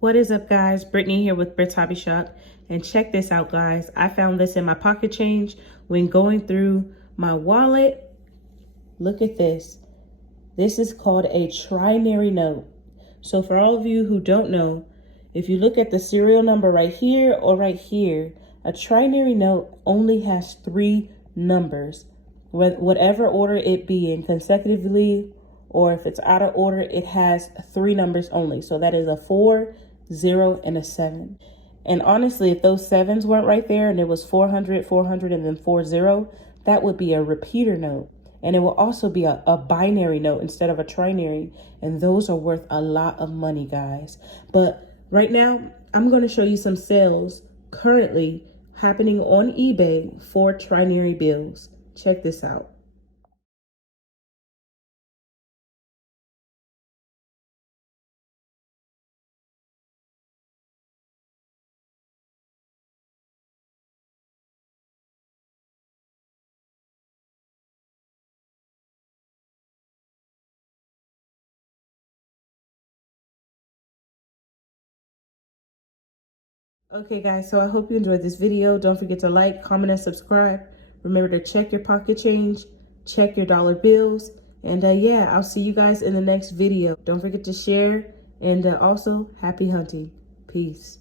What is up, guys? Brittany here with Britt's Hobby Shop. And check this out, guys. I found this in my pocket change when going through my wallet. Look at this. This is called a Trinary note. So for all of you who don't know, if you look at the serial number right here or right here, a Trinary note only has 3 numbers. Whatever order it be in, consecutively, or if it's out of order, it has 3 numbers only. So that is a 4, 0, and a 7. And honestly, if those 7s weren't right there and it was 400, 400, and then 40, that would be a repeater note. And it will also be a binary note instead of a trinary. And those are worth a lot of money, guys. But right now, I'm going to show you some sales currently happening on eBay for trinary bills. Check this out. Okay, guys, so I hope you enjoyed this video. Don't forget to like, comment, and subscribe. Remember to check your pocket change, check your dollar bills, and yeah, I'll see you guys in the next video. Don't forget to share, and also happy hunting. Peace.